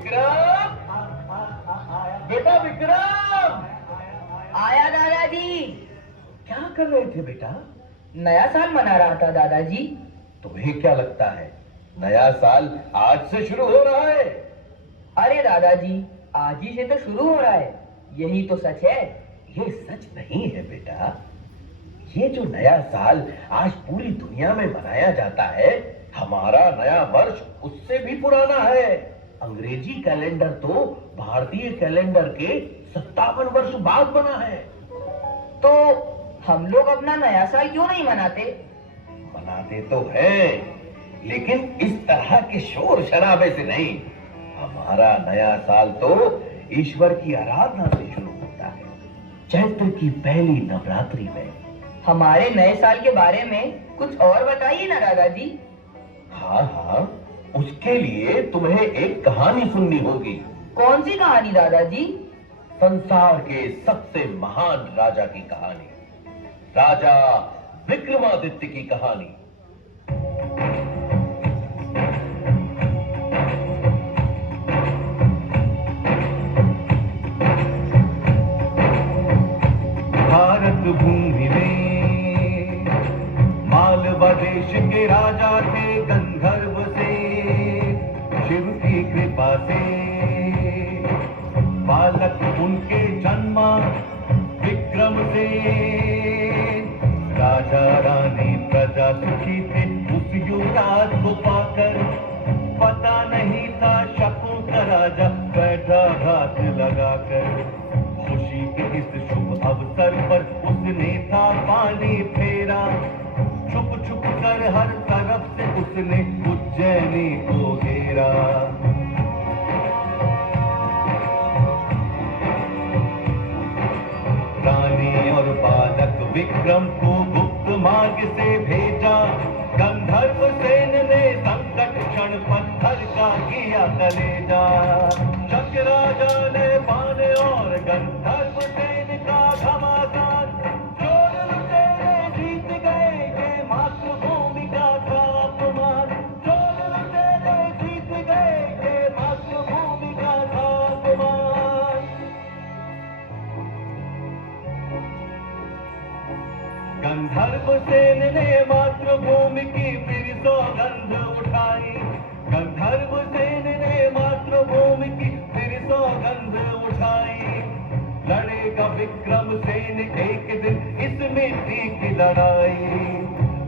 विक्रम, बेटा विक्रम। आया दादाजी। क्या कर रहे थे बेटा? नया साल मना रहा था दादाजी। तुम्हें क्या लगता है नया साल आज से शुरू हो रहा है? अरे दादाजी, आज ही से तो शुरू हो रहा है, यही तो सच है। ये सच नहीं है बेटा। ये जो नया साल आज पूरी दुनिया में मनाया जाता है, हमारा नया वर्ष उससे भी पुराना है। अंग्रेजी कैलेंडर तो भारतीय कैलेंडर के 57 वर्ष बाद बना है। तो हम लोग अपना नया साल क्यों नहीं मनाते? मनाते तो हैं, लेकिन इस तरह के शोर शराबे से नहीं। हमारा नया साल तो ईश्वर की आराधना से शुरू होता है, चैत्र की पहली नवरात्रि में। हमारे नए साल के बारे में कुछ और बताइए ना दादाजी। हाँ हाँ, उसके लिए तुम्हें एक कहानी सुननी होगी। कौन सी कहानी दादाजी? संसार के सबसे महान राजा की कहानी, राजा विक्रमादित्य की कहानी। भारत भूमि में मालवा देश के राजा थे गंधर्व से। शिव की कृपा से बालक उनके जन्मा विक्रम से। राजा रानी प्रजा सुखी थे उस युवराज को पाकर। पता नहीं था शकों का राजा बैठा घात लगाकर। खुशी के इस शुभ अवसर पर उसने था पानी फेरा। छुप छुप कर हर तरफ से उसने उज्जैनी को घेरा। रानी और बालक विक्रम को गुप्त मार्ग से भेजा। गंधर्व सेन ने संकट क्षण पत्थर का किया कलेजा। शक राजा ने बाण और गंधर्व सेन का घमासान। चोर लुटेरे जीत गए ये मातृभूमि का था अपमान। चोर लुटेरे जीत गए ये मातृभूमि का था अपमान। गंधर्व सेन ने मातृभूमि की फिर सौगंध उठाई। गंधर्व सेन ने मातृभूमि की फिर सौगंध उठाई। लड़ेगा विक्रम सेन एक दिन इस मिट्टी की लड़ाई।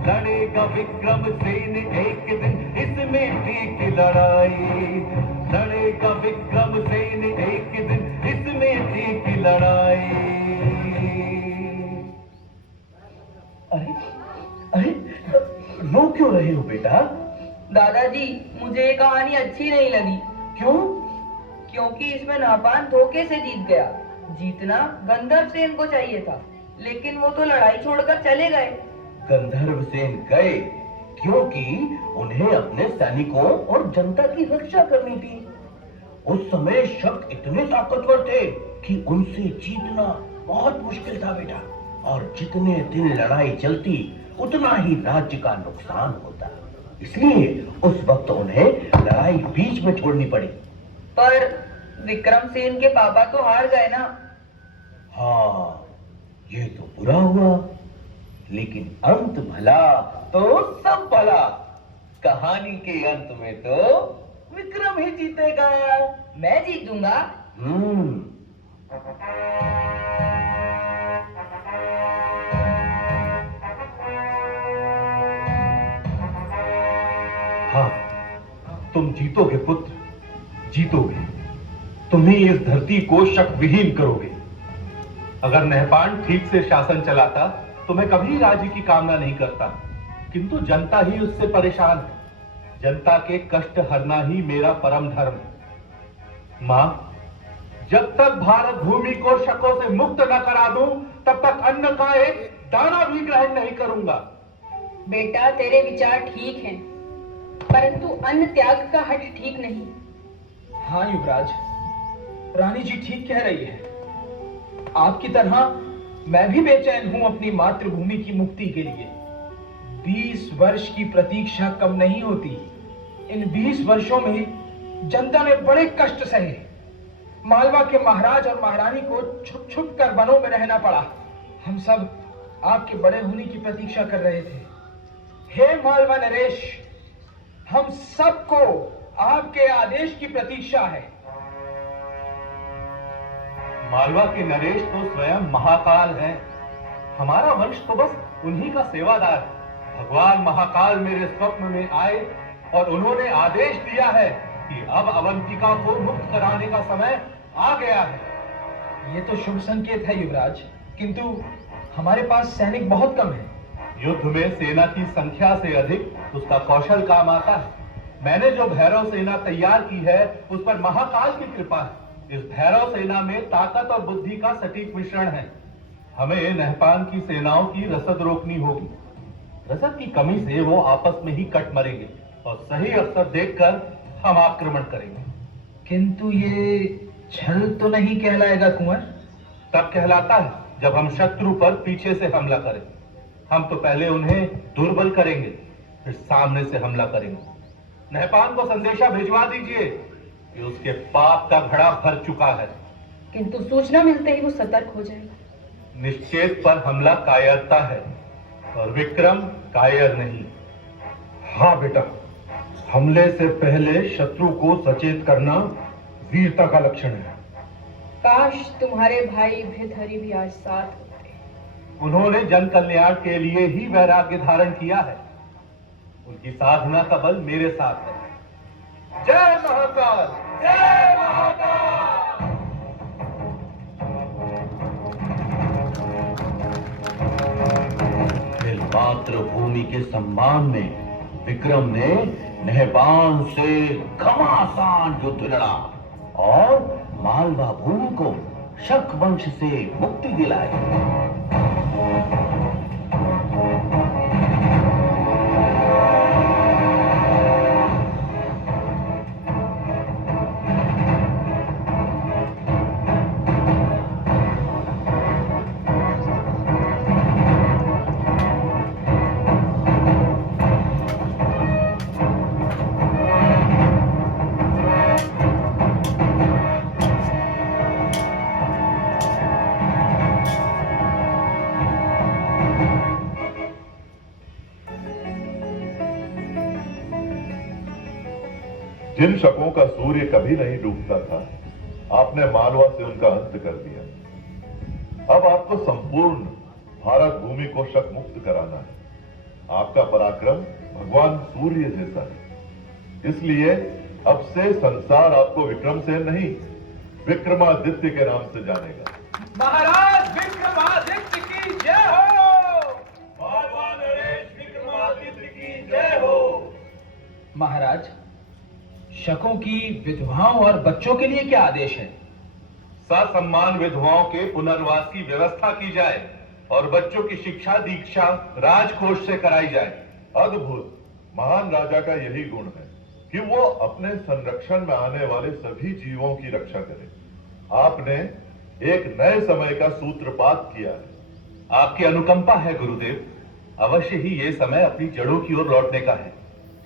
लड़ेगा विक्रम सेन एक दिन इस मिट्टी की लड़ाई। लड़ेगा विक्रम सेन एक दिन इस मिट्टी की लड़ाई। अरे अरे, रो क्यों रहे हो बेटा? दादाजी, मुझे ये कहानी अच्छी नहीं लगी। क्यों? क्योंकि इसमें नापान धोखे से जीत गया। जीतना गंधर्व सेन को चाहिए था, लेकिन वो तो लड़ाई छोड़कर चले गए। गंधर्व सेन गए क्योंकि उन्हें अपने सैनिकों और जनता की रक्षा करनी थी। उस समय शक इतने ताकतवर थे कि उनसे जीतना बहुत मुश्किल था बेटा। और जितने दिन लड़ाई चलती उतना ही राज्य का नुकसान होता। इसलिए उस वक्त उन्हें लड़ाई बीच में छोड़नी पड़ी। पर विक्रम सेन के पापा तो हार गए ना। हाँ, ये तो बुरा हुआ, लेकिन अंत भला तो सब भला। कहानी के अंत में तो विक्रम ही जीतेगा। मैं जीतूंगा। हाँ, तुम जीतोगे पुत्र, जीतोगे। तुम ही इस धरती को शक विहीन करोगे। अगर नहपान ठीक से शासन चलाता तो मैं कभी राज्य की कामना नहीं करता, किंतु जनता ही उससे परेशान है। जनता के कष्ट हरना ही मेरा परम धर्म है। मां, जब तक भारत भूमि को शकों से मुक्त न करा दूं, तब तक अन्न का एक दाना भी ग्रहण नहीं करूंगा। बेटा, तेरे विचार ठीक हैं, परंतु अन्न त्याग का हट ठीक नहीं। हाँ युवराज, रानी जी ठीक कह रही है। आपकी तरह मैं भी बेचैन हूं अपनी मातृभूमि की मुक्ति के लिए। 20 वर्ष की प्रतीक्षा कम नहीं होती। इन 20 वर्षों में जनता ने बड़े कष्ट सहे। मालवा के महाराज और महारानी को छुप छुप कर वनों में रहना पड़ा। हम सब आपके बड़े होने की प्रतीक्षा कर रहे थे। हे मालवा नरेश, हम सबको आपके आदेश की प्रतीक्षा है। मालवा के नरेश तो स्वयं महाकाल हैं। हमारा वंश तो बस उन्हीं का सेवादार है। भगवान महाकाल मेरे स्वप्न में आए और उन्होंने आदेश दिया है कि अब अवंतिका को मुक्त कराने का समय आ गया है। ये तो शुभ संकेत है युवराज, किंतु हमारे पास सैनिक बहुत कम है। युद्ध में सेना की संख्या से अधिक उसका कौशल काम आता है। मैंने जो भैरव सेना तैयार की है उस पर महाकाल की कृपा है। इस भैरव सेना में ताकत और बुद्धि का सटीक मिश्रण है। हमें नहपान की सेनाओं की रसद रोकनी होगी। रसद की कमी से वो आपस में ही कट मरेंगे और सही अवसर देखकर हम आक्रमण करेंगे। किंतु ये छल तो नहीं कहलाएगा कुंवर? तब कहलाता है जब हम शत्रु पर पीछे से हमला करें। हम तो पहले उन्हें दुर्बल करेंगे, फिर सामने से हमला करेंगे। नहपान को संदेशा भिजवा दीजिए कि उसके पाप का घड़ा भर चुका है। किंतु सूचना मिलते ही वो सतर्क हो जाएगा। निश्चेत पर हमला कायरता है और विक्रम कायर नहीं। हाँ बेटा, हमले से पहले शत्रु को सचेत करना वीरता का लक्षण है। काश तुम्हारे भाई भृतहरि भी आज साथ होते। उन्होंने जन कल्याण के लिए ही वैराग्य धारण किया है। उनकी साधना का बल मेरे साथ है। जय महाकाल, जय महाकाल। फिर मातृभूमि के सम्मान में विक्रम ने नहपान से घमासान युद्ध लड़ा और मालवा भूमि को शक वंश से मुक्ति दिलाई। जिन शकों का सूर्य कभी नहीं डूबता था, आपने मालवा से उनका अंत कर दिया। अब आपको संपूर्ण भारत भूमि को शक मुक्त कराना है। आपका पराक्रम भगवान सूर्य जैसा है, इसलिए अब से संसार आपको विक्रमसेन नहीं, विक्रमादित्य के नाम से जानेगा। महाराज विक्रमादित्य की जय हो। मालवा नरेश विक्रमादित्य की जय हो। महाराज, शकों की विधवाओं और बच्चों के लिए क्या आदेश है? ससम्मान विधवाओं के पुनर्वास की व्यवस्था की जाए और बच्चों की शिक्षा दीक्षा राजकोष से कराई जाए। अद्भुत, महान राजा का यही गुण है कि वो अपने संरक्षण में आने वाले सभी जीवों की रक्षा करे। आपने एक नए समय का सूत्रपात किया है। आपकी अनुकंपा है गुरुदेव। अवश्य ही ये समय अपनी जड़ों की ओर लौटने का है,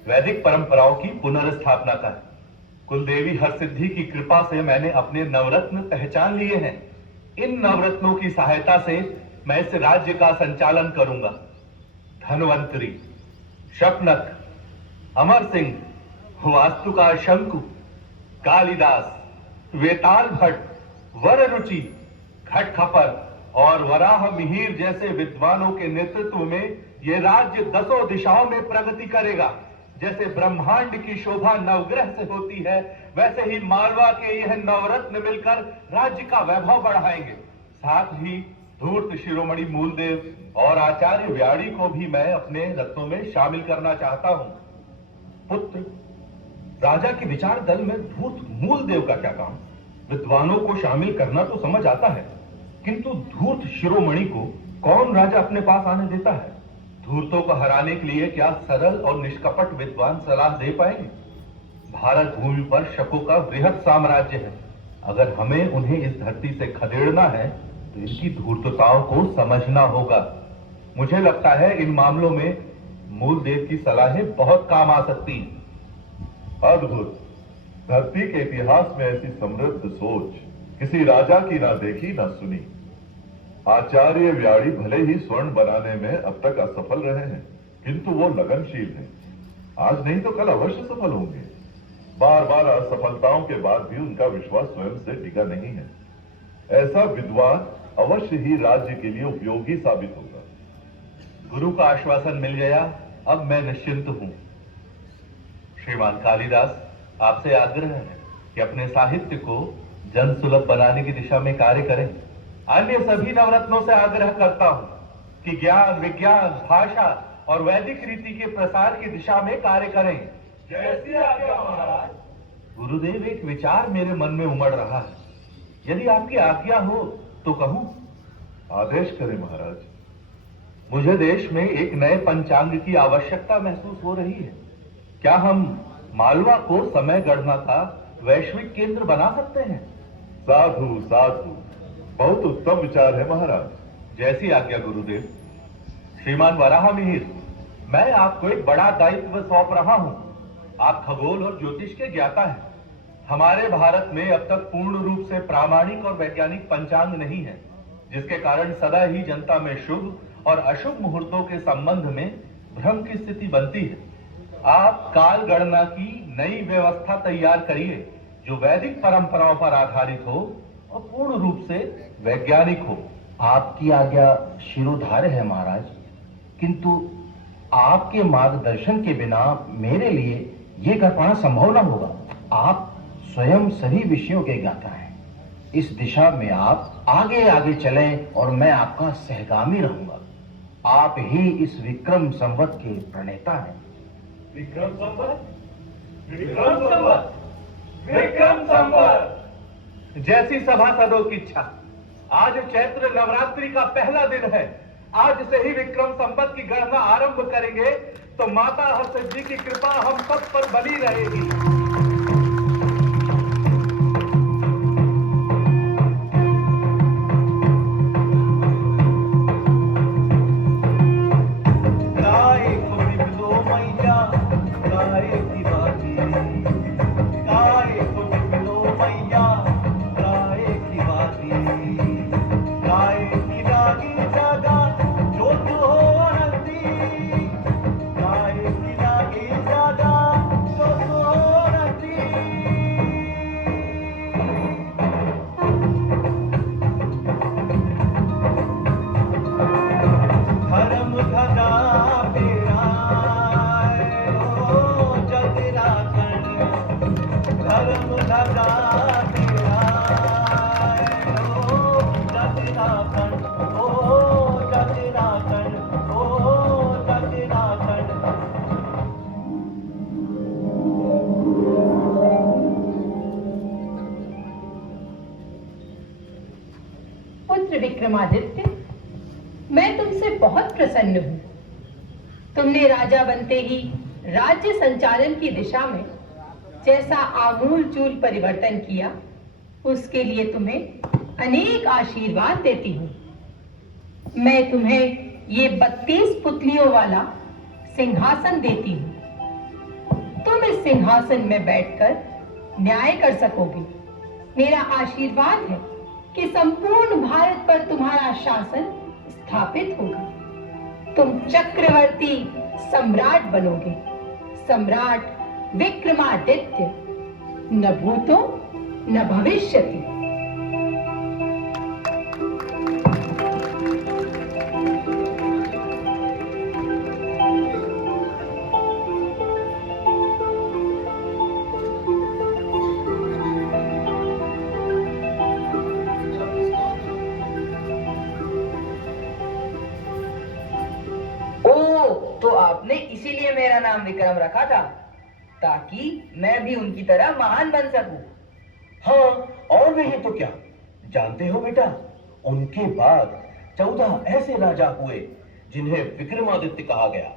वैदिक परंपराओं की पुनर्स्थापना का है। कुलदेवी हरसिद्धि की कृपा से मैंने अपने नवरत्न पहचान लिए हैं। इन नवरत्नों की सहायता से मैं इस राज्य का संचालन करूंगा। धनवंतरी, शपनक, अमर सिंह, वास्तुकार शंकु, कालिदास, वेताल भट्ट, वर रुचि, खटखपर और वराह मिहिर जैसे विद्वानों के नेतृत्व में यह राज्य दसों दिशाओं में प्रगति करेगा। जैसे ब्रह्मांड की शोभा नवग्रह से होती है, वैसे ही मालवा के यह नवरत्न मिलकर राज्य का वैभव बढ़ाएंगे। साथ ही धूर्त शिरोमणि मूलदेव और आचार्य व्याड़ी को भी मैं अपने रत्नों में शामिल करना चाहता हूं। पुत्र, राजा के विचार दल में धूर्त मूलदेव का क्या काम? विद्वानों को शामिल करना तो समझ आता है, किंतु धूर्त शिरोमणि को कौन राजा अपने पास आने देता है? धूर्तों को हराने के लिए क्या सरल और निष्कपट विद्वान सलाह दे पाएंगे? भारत भूमि पर शकों का बृहद साम्राज्य है। अगर हमें उन्हें इस धरती से खदेड़ना है तो इनकी धूर्तताओं को समझना होगा। मुझे लगता है इन मामलों में मूलदेव की सलाहें बहुत काम आ सकती हैं। अद्भुत, धरती के इतिहास में ऐसी समृद्ध सोच किसी राजा की ना देखी ना सुनी। आचार्य व्याड़ी भले ही स्वर्ण बनाने में अब तक असफल रहे हैं, किंतु वो लगनशील हैं। आज नहीं तो कल अवश्य सफल होंगे। बार बार असफलताओं के बाद भी उनका विश्वास स्वयं से डिगा नहीं है। ऐसा विद्वान अवश्य ही राज्य के लिए उपयोगी साबित होगा। गुरु का आश्वासन मिल गया, अब मैं निश्चिंत हूं। श्रीमान कालिदास, आपसे आग्रह है कि अपने साहित्य को जन सुलभ बनाने की दिशा में कार्य करें। अन्य सभी नवरत्नों से आग्रह करता हूं कि ज्ञान, विज्ञान, भाषा और वैदिक रीति के प्रसार की दिशा में कार्य करें। जैसी आज्ञा महाराज। गुरुदेव, एक विचार मेरे मन में उमड़ रहा है, यदि आपकी आज्ञा हो तो कहूं। आदेश करें महाराज। मुझे देश में एक नए पंचांग की आवश्यकता महसूस हो रही है। क्या हम मालवा को समय गणना का वैश्विक केंद्र बना सकते हैं? साधु साधु, बहुत उत्तम विचार है महाराज। जैसी आज्ञा गुरुदेव। श्रीमान वराह मिहिर, मैं आपको एक बड़ा दायित्व सौंप रहा हूं। आप खगोल और ज्योतिष के ज्ञाता हैं। हमारे भारत में अब तक पूर्ण रूप से प्रामाणिक और वैज्ञानिक पंचांग नहीं है, जिसके कारण सदा ही जनता में शुभ और अशुभ मुहूर्तों के संबंध में भ्रम की स्थिति बनती है। आप काल गणना की नई व्यवस्था तैयार करिए, जो वैदिक परंपराओं पर आधारित हो और पूर्ण रूप से वैज्ञानिक हो। आपकी आज्ञा शिरोधार्य है महाराज, किंतु आपके मार्गदर्शन के बिना मेरे लिए यह कर पाना संभव न होगा। आप स्वयं सभी विषयों के ज्ञाता हैं। इस दिशा में आप आगे आगे चलें और मैं आपका सहगामी रहूंगा। आप ही इस विक्रम संवत के प्रणेता हैं। विक्रम संवत, विक्रम संवत, विक्रम संवत। जैसी सभासदों की इच्छा। आज चैत्र नवरात्रि का पहला दिन है। आज से ही विक्रम संवत की गणना आरंभ करेंगे तो माता हर्ष जी की कृपा हम सब पर बनी रहेगी। पुत्र विक्रमादित्य, मैं तुमसे बहुत प्रसन्न हूं। तुमने राजा बनते ही राज्य संचालन की दिशा में जैसा आमूलचूल परिवर्तन किया, उसके लिए तुम्हें अनेक आशीर्वाद देती हूं। मैं तुम्हें ये 32 पुतलियों वाला सिंहासन देती हूं। तुम इस सिंहासन में बैठकर न्याय कर सकोगे। मेरा आशीर्वाद है कि संपूर्ण भारत पर तुम्हारा शासन स्थापित होगा। तुम चक्रवर्ती सम्राट बनोगे, सम्राट विक्रमादित्य, न भूतो न भविष्यति। तो आपने इसीलिए मेरा नाम विक्रम रखा था, ताकि मैं भी उनकी तरह महान बन सकूं। हाँ, और नहीं तो क्या। जानते हो बेटा, उनके बाद 14 ऐसे राजा हुए जिन्हें विक्रमादित्य कहा गया।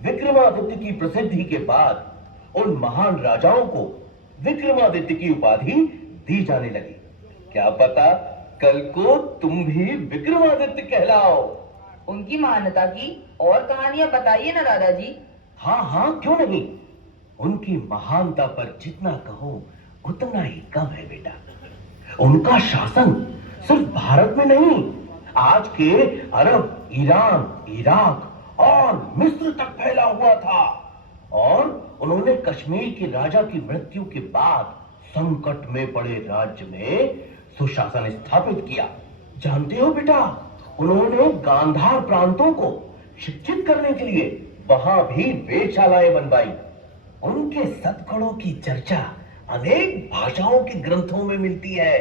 विक्रमादित्य की प्रसिद्धि के बाद उन महान राजाओं को विक्रमादित्य की उपाधि दी जाने लगी। क्या पता कल को तुम भी विक्रमादित्य कहलाओ। उनकी महानता की और कहानियां बताइए ना दादाजी। हाँ हाँ, क्यों नहीं। उनकी महानता पर जितना कहो उतना ही कम है बेटा। उनका शासन सिर्फ भारत में नहीं, आज के अरब, ईरान, इराक और मिस्र तक फैला हुआ था। और उन्होंने कश्मीर के राजा की मृत्यु के बाद संकट में पड़े राज्य में सुशासन स्थापित किया। जानते हो बेटा, उन्होंने गांधार प्रांतों को शिक्षित करने के लिए वहां भी वेधशालाएं बनवाई। उनके सद्गुणों की चर्चा अनेक भाषाओं के ग्रंथों में मिलती है।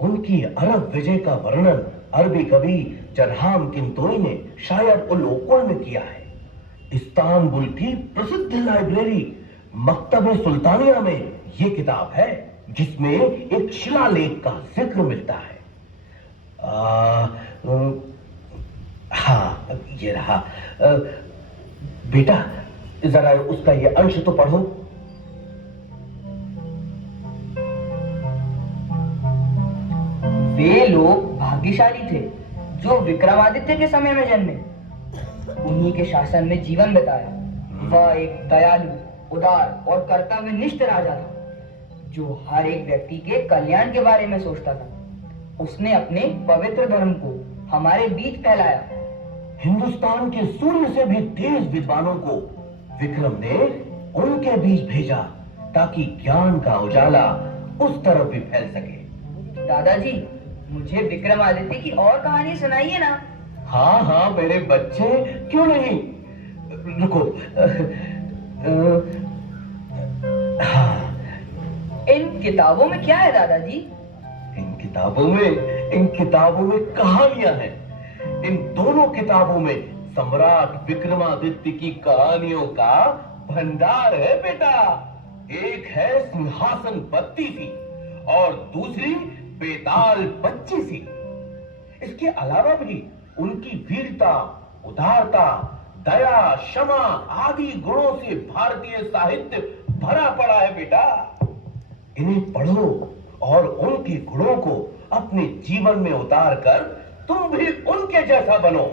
उनकी अरब विजय का वर्णन अरबी कवि जरहाम किंतोई ने शायद उल उक़ुल में किया है। इस्तांबुल की प्रसिद्ध लाइब्रेरी मकतबे सुल्तानिया में यह किताब है जिसमें एक शिलालेख का जिक्र मिलता है। हाँ, ये रहा। बेटा जरा उसका ये अंश तो पढ़ो। वे लोग भाग्यशाली थे जो विक्रमादित्य के समय में जन्मे, उन्हीं के शासन में जीवन बिताया। वह एक दयालु, उदार और कर्तव्यनिष्ठ राजा था जो हर एक व्यक्ति के कल्याण के बारे में सोचता था। उसने अपने पवित्र धर्म को हमारे बीच फैलाया। हिंदुस्तान के सूर्य से भी तेज विद्वानों को विक्रम ने उनके बीच भेजा ताकि ज्ञान का उजाला उस तरफ भी फैल सके। दादाजी, मुझे विक्रमादित्य की और कहानी सुनाइए ना। हाँ हाँ मेरे बच्चे, क्यों नहीं। रुको। हाँ, इन किताबों में क्या है दादाजी? इन किताबों में कहानियां हैं। इन दोनों किताबों में सम्राट विक्रमादित्य की कहानियों का भंडार है बेटा। एक है सिंहासन बत्ती सी और दूसरी बेताल बच्ची सी। इसके अलावा भी उनकी वीरता, उदारता, दया, क्षमा आदि गुणों से भारतीय साहित्य भरा पड़ा है बेटा। इन्हें पढ़ो और उनके गुणों को अपने जीवन में उतार कर तुम भी उनके जैसा बनो।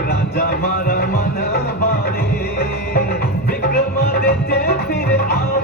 राजा मारा मन बारे, विक्रमादित्य फिर आ